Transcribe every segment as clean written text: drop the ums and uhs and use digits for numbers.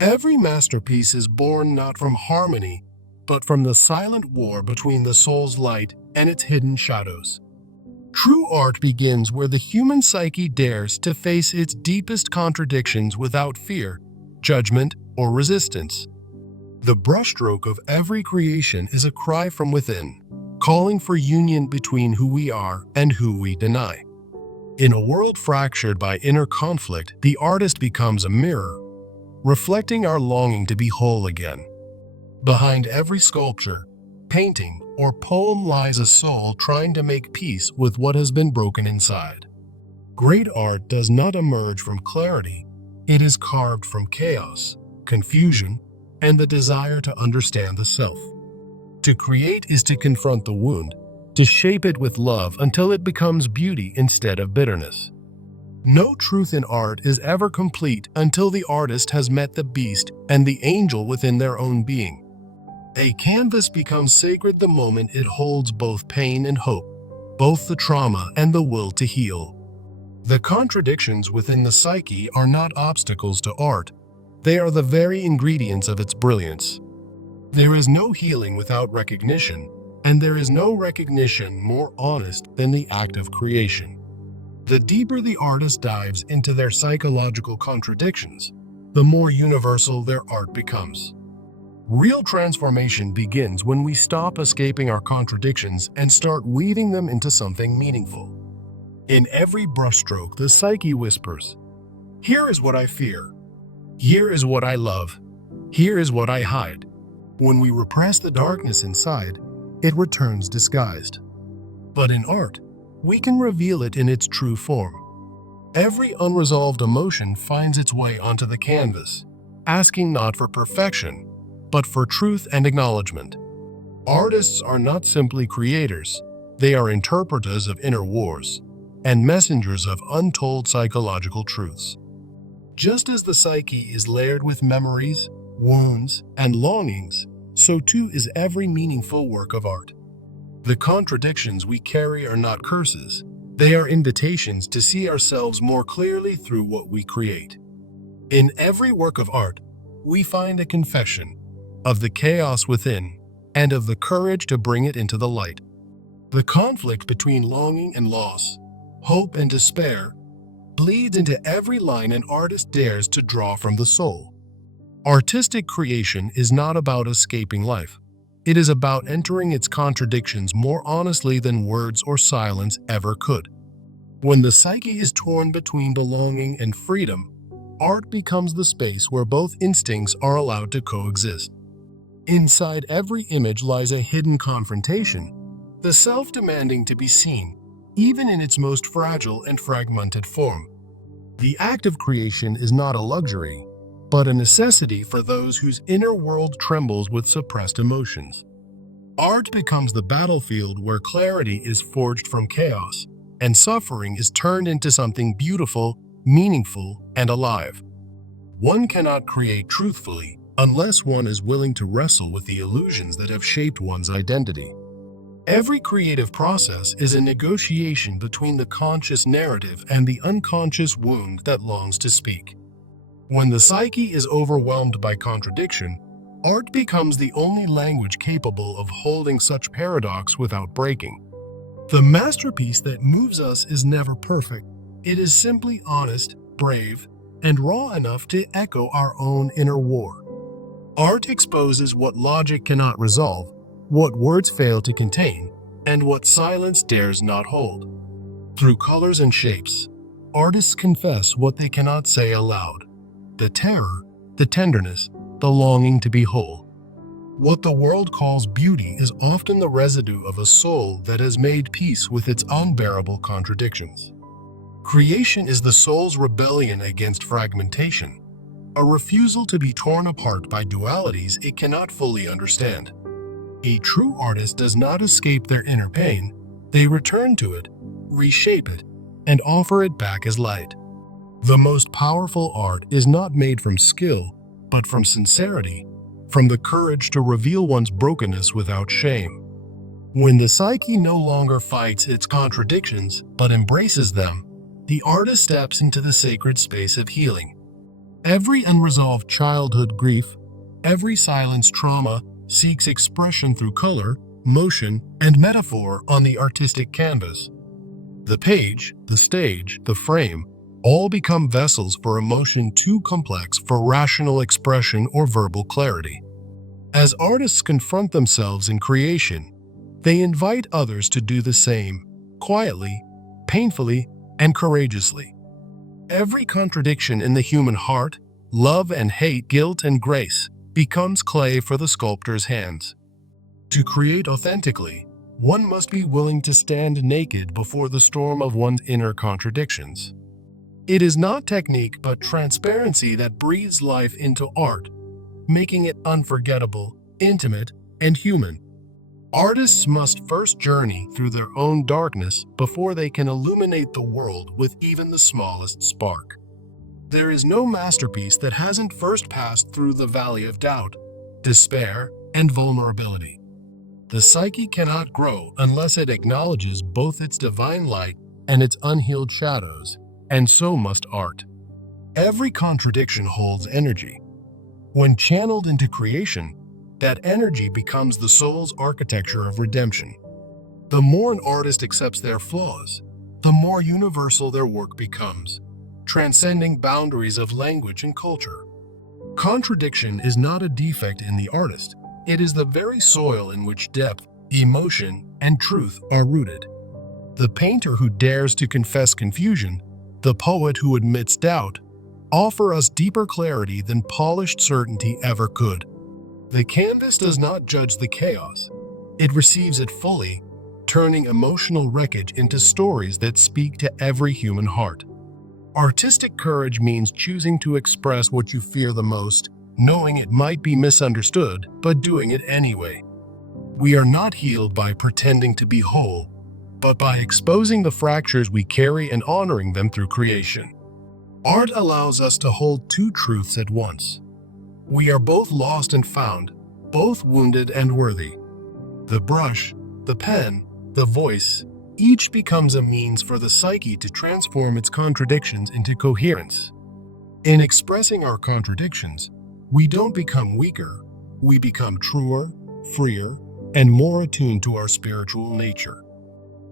Every masterpiece is born not from harmony, but from the silent war between the soul's light and its hidden shadows. True art begins where the human psyche dares to face its deepest contradictions without fear, judgment, or resistance. The brushstroke of every creation is a cry from within, calling for union between who we are and who we deny. In a world fractured by inner conflict, the artist becomes a mirror, reflecting our longing to be whole again. Behind every sculpture, painting, or poem lies a soul trying to make peace with what has been broken inside. Great art does not emerge from clarity, it is carved from chaos, confusion, and the desire to understand the self. To create is to confront the wound, to shape it with love until it becomes beauty instead of bitterness. No truth in art is ever complete until the artist has met the beast and the angel within their own being. A canvas becomes sacred the moment it holds both pain and hope, both the trauma and the will to heal. The contradictions within the psyche are not obstacles to art, they are the very ingredients of its brilliance. There is no healing without recognition, and there is no recognition more honest than the act of creation. The deeper the artist dives into their psychological contradictions, the more universal their art becomes. Real transformation begins when we stop escaping our contradictions and start weaving them into something meaningful. In every brushstroke, the psyche whispers, "Here is what I fear. Here is what I love. Here is what I hide." When we repress the darkness inside, it returns disguised. But in art, we can reveal it in its true form. Every unresolved emotion finds its way onto the canvas, asking not for perfection, but for truth and acknowledgement. Artists are not simply creators, they are interpreters of inner wars and messengers of untold psychological truths. Just as the psyche is layered with memories, wounds, and longings, so too is every meaningful work of art. The contradictions we carry are not curses, they are invitations to see ourselves more clearly through what we create. In every work of art, we find a confession of the chaos within and of the courage to bring it into the light. The conflict between longing and loss, hope and despair, bleeds into every line an artist dares to draw from the soul. Artistic creation is not about escaping life. It is about entering its contradictions more honestly than words or silence ever could. When the psyche is torn between belonging and freedom, art becomes the space where both instincts are allowed to coexist. Inside every image lies a hidden confrontation, the self demanding to be seen, even in its most fragile and fragmented form. The act of creation is not a luxury, but a necessity for those whose inner world trembles with suppressed emotions. Art becomes the battlefield where clarity is forged from chaos, and suffering is turned into something beautiful, meaningful, and alive. One cannot create truthfully unless one is willing to wrestle with the illusions that have shaped one's identity. Every creative process is a negotiation between the conscious narrative and the unconscious wound that longs to speak. When the psyche is overwhelmed by contradiction, art becomes the only language capable of holding such paradox without breaking. The masterpiece that moves us is never perfect. It is simply honest, brave, and raw enough to echo our own inner war. Art exposes what logic cannot resolve, what words fail to contain, and what silence dares not hold. Through colors and shapes, artists confess what they cannot say aloud: the terror, the tenderness, the longing to be whole. What the world calls beauty is often the residue of a soul that has made peace with its unbearable contradictions. Creation is the soul's rebellion against fragmentation, a refusal to be torn apart by dualities it cannot fully understand. A true artist does not escape their inner pain, they return to it, reshape it, and offer it back as light. The most powerful art is not made from skill, but from sincerity, from the courage to reveal one's brokenness without shame. When the psyche no longer fights its contradictions, but embraces them, the artist steps into the sacred space of healing. Every unresolved childhood grief, every silenced trauma seeks expression through color, motion, and metaphor on the artistic canvas. The page, the stage, the frame, all become vessels for emotion too complex for rational expression or verbal clarity. As artists confront themselves in creation, they invite others to do the same, quietly, painfully, and courageously. Every contradiction in the human heart, love and hate, guilt and grace, becomes clay for the sculptor's hands. To create authentically, one must be willing to stand naked before the storm of one's inner contradictions. It is not technique but transparency that breathes life into art, making it unforgettable, intimate, and human. Artists must first journey through their own darkness before they can illuminate the world with even the smallest spark. There is no masterpiece that hasn't first passed through the valley of doubt, despair, and vulnerability. The psyche cannot grow unless it acknowledges both its divine light and its unhealed shadows, and so must art. Every contradiction holds energy. When channeled into creation, that energy becomes the soul's architecture of redemption. The more an artist accepts their flaws, the more universal their work becomes, transcending boundaries of language and culture. Contradiction is not a defect in the artist, it is the very soil in which depth, emotion, and truth are rooted. The painter who dares to confess confusion, the poet who admits doubt, offer us deeper clarity than polished certainty ever could. The canvas does not judge the chaos. It receives it fully, turning emotional wreckage into stories that speak to every human heart. Artistic courage means choosing to express what you fear the most, knowing it might be misunderstood, but doing it anyway. We are not healed by pretending to be whole, but by exposing the fractures we carry and honoring them through creation. Art allows us to hold two truths at once. We are both lost and found, both wounded and worthy. The brush, the pen, the voice, each becomes a means for the psyche to transform its contradictions into coherence. In expressing our contradictions, we don't become weaker, we become truer, freer, and more attuned to our spiritual nature.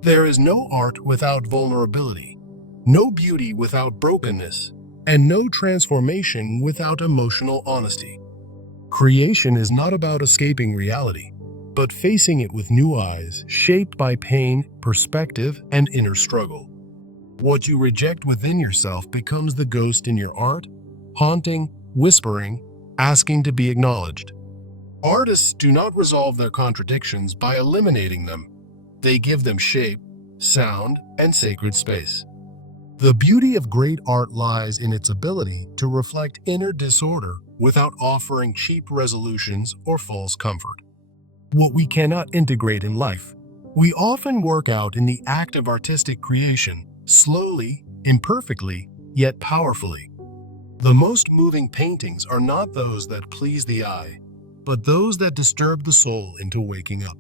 There is no art without vulnerability, no beauty without brokenness, and no transformation without emotional honesty. Creation is not about escaping reality, but facing it with new eyes, shaped by pain, perspective, and inner struggle. What you reject within yourself becomes the ghost in your art, haunting, whispering, asking to be acknowledged. Artists do not resolve their contradictions by eliminating them. They give them shape, sound, and sacred space. The beauty of great art lies in its ability to reflect inner disorder without offering cheap resolutions or false comfort. What we cannot integrate in life, we often work out in the act of artistic creation, slowly, imperfectly, yet powerfully. The most moving paintings are not those that please the eye, but those that disturb the soul into waking up.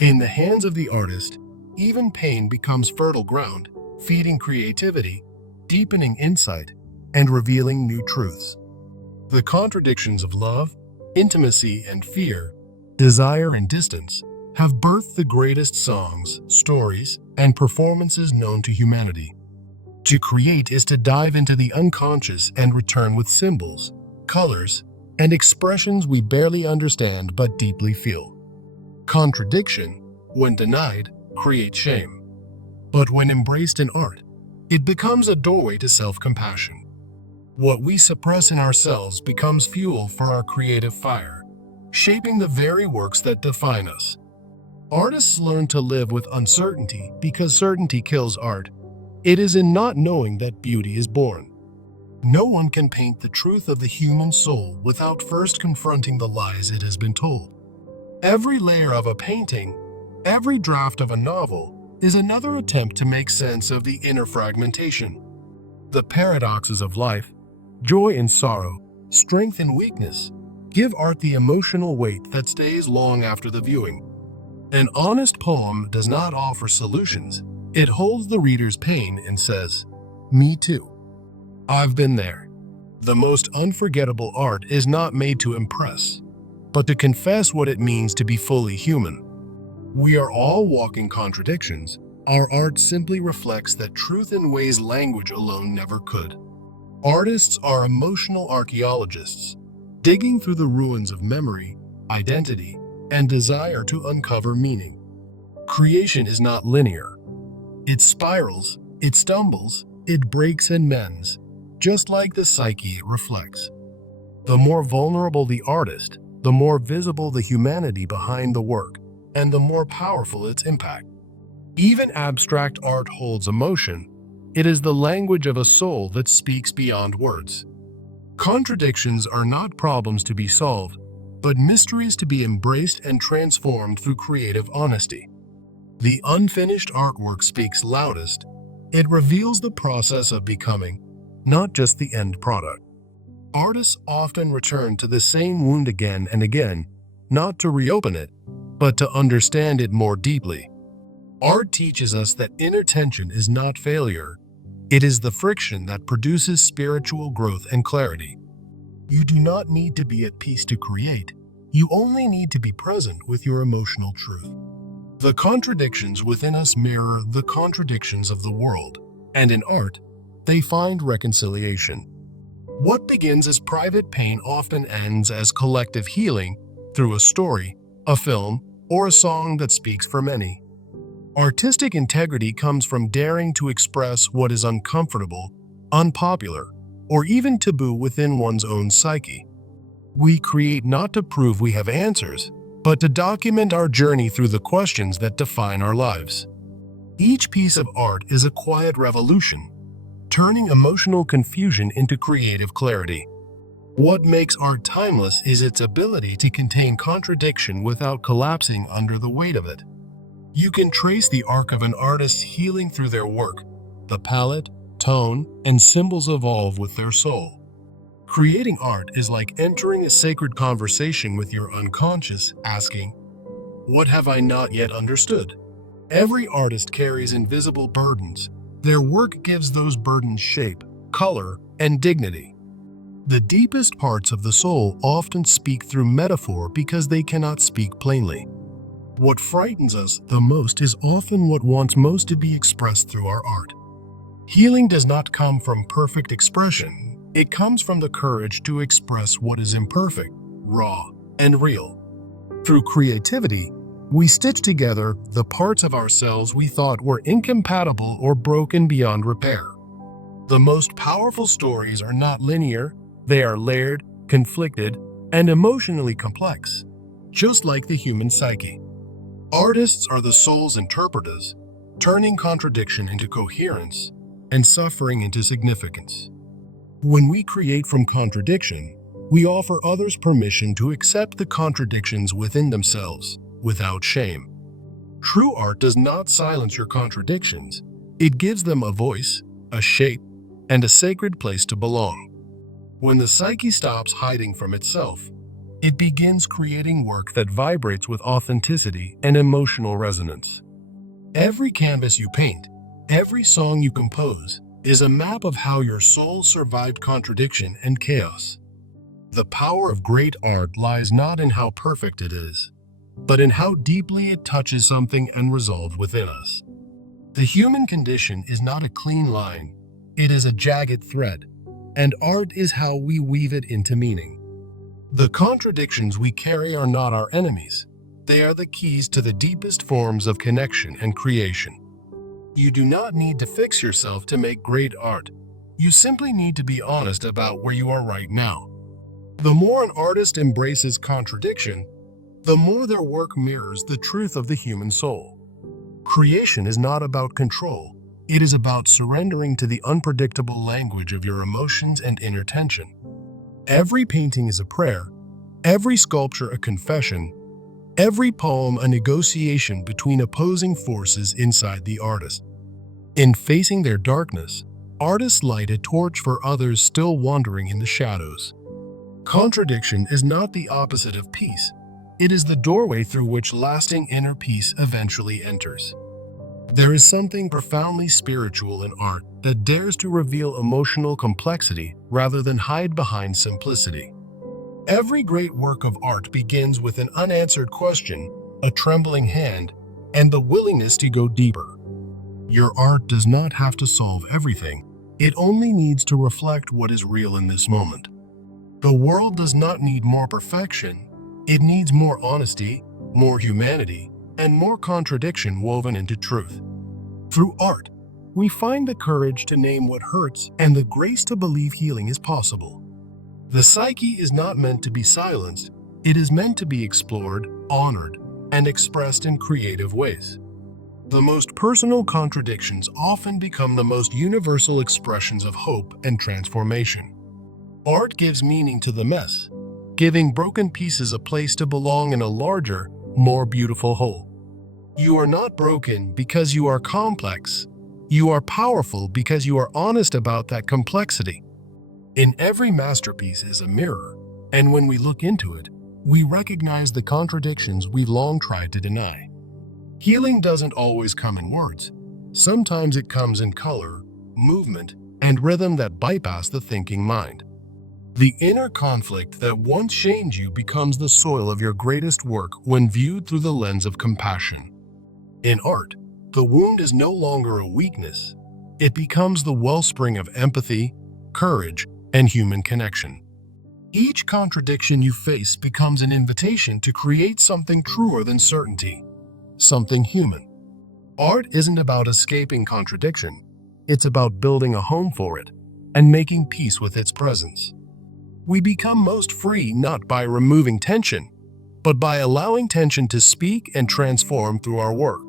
In the hands of the artist, even pain becomes fertile ground, feeding creativity, deepening insight, and revealing new truths. The contradictions of love, intimacy and fear, desire and distance, have birthed the greatest songs, stories, and performances known to humanity. To create is to dive into the unconscious and return with symbols, colors, and expressions we barely understand but deeply feel. Contradiction, when denied, creates shame. But when embraced in art, it becomes a doorway to self-compassion. What we suppress in ourselves becomes fuel for our creative fire, shaping the very works that define us. Artists learn to live with uncertainty because certainty kills art. It is in not knowing that beauty is born. No one can paint the truth of the human soul without first confronting the lies it has been told. Every layer of a painting, every draft of a novel, is another attempt to make sense of the inner fragmentation. The paradoxes of life, joy and sorrow, strength and weakness, give art the emotional weight that stays long after the viewing. An honest poem does not offer solutions. It holds the reader's pain and says, "Me too. I've been there." The most unforgettable art is not made to impress, but to confess what it means to be fully human. We are all walking contradictions. Our art simply reflects that truth in ways language alone never could. Artists are emotional archaeologists, digging through the ruins of memory, identity, and desire to uncover meaning. Creation is not linear. It spirals, it stumbles, it breaks and mends, just like the psyche it reflects. The more vulnerable the artist, the more visible the humanity behind the work, and the more powerful its impact. Even abstract art holds emotion. It is the language of a soul that speaks beyond words. Contradictions are not problems to be solved, but mysteries to be embraced and transformed through creative honesty. The unfinished artwork speaks loudest. It reveals the process of becoming, not just the end product. Artists often return to the same wound again and again, not to reopen it, but to understand it more deeply. Art teaches us that inner tension is not failure. It is the friction that produces spiritual growth and clarity. You do not need to be at peace to create. You only need to be present with your emotional truth. The contradictions within us mirror the contradictions of the world, and in art, they find reconciliation. What begins as private pain often ends as collective healing through a story, a film, or a song that speaks for many. Artistic integrity comes from daring to express what is uncomfortable, unpopular, or even taboo within one's own psyche. We create not to prove we have answers, but to document our journey through the questions that define our lives. Each piece of art is a quiet revolution, turning emotional confusion into creative clarity. What makes art timeless is its ability to contain contradiction without collapsing under the weight of it. You can trace the arc of an artist's healing through their work. The palette, tone, and symbols evolve with their soul. Creating art is like entering a sacred conversation with your unconscious, asking, "What have I not yet understood?" Every artist carries invisible burdens. Their work gives those burdens shape, color, and dignity. The deepest parts of the soul often speak through metaphor because they cannot speak plainly. What frightens us the most is often what wants most to be expressed through our art. Healing does not come from perfect expression. It comes from the courage to express what is imperfect, raw, and real. Through creativity, we stitch together the parts of ourselves we thought were incompatible or broken beyond repair. The most powerful stories are not linear, they are layered, conflicted, and emotionally complex, just like the human psyche. Artists are the soul's interpreters, turning contradiction into coherence and suffering into significance. When we create from contradiction, we offer others permission to accept the contradictions within themselves without shame. True art does not silence your contradictions. It gives them a voice, a shape, and a sacred place to belong. When the psyche stops hiding from itself, it begins creating work that vibrates with authenticity and emotional resonance. Every canvas you paint, every song you compose, is a map of how your soul survived contradiction and chaos. The power of great art lies not in how perfect it is, but in how deeply it touches something unresolved within us. The human condition is not a clean line, it is a jagged thread, and art is how we weave it into meaning. The contradictions we carry are not our enemies. They are the keys to the deepest forms of connection and creation. You do not need to fix yourself to make great art. You simply need to be honest about where you are right now. The more an artist embraces contradiction, the more their work mirrors the truth of the human soul. Creation is not about control. It is about surrendering to the unpredictable language of your emotions and inner tension. Every painting is a prayer, every sculpture a confession, every poem a negotiation between opposing forces inside the artist. In facing their darkness, artists light a torch for others still wandering in the shadows. Contradiction is not the opposite of peace. It is the doorway through which lasting inner peace eventually enters. There is something profoundly spiritual in art that dares to reveal emotional complexity rather than hide behind simplicity. Every great work of art begins with an unanswered question, a trembling hand, and the willingness to go deeper. Your art does not have to solve everything. It only needs to reflect what is real in this moment. The world does not need more perfection. It needs more honesty, more humanity, and more contradiction woven into truth. Through art, we find the courage to name what hurts and the grace to believe healing is possible. The psyche is not meant to be silenced. It is meant to be explored, honored, and expressed in creative ways. The most personal contradictions often become the most universal expressions of hope and transformation. Art gives meaning to the mess, giving broken pieces a place to belong in a larger, more beautiful whole. You are not broken because you are complex. You are powerful because you are honest about that complexity. In every masterpiece is a mirror, and when we look into it, we recognize the contradictions we've long tried to deny. Healing doesn't always come in words. Sometimes it comes in color, movement, and rhythm that bypass the thinking mind. The inner conflict that once shamed you becomes the soil of your greatest work when viewed through the lens of compassion. In art, the wound is no longer a weakness. It becomes the wellspring of empathy, courage, and human connection. Each contradiction you face becomes an invitation to create something truer than certainty, something human. Art isn't about escaping contradiction. It's about building a home for it and making peace with its presence. We become most free not by removing tension, but by allowing tension to speak and transform through our work.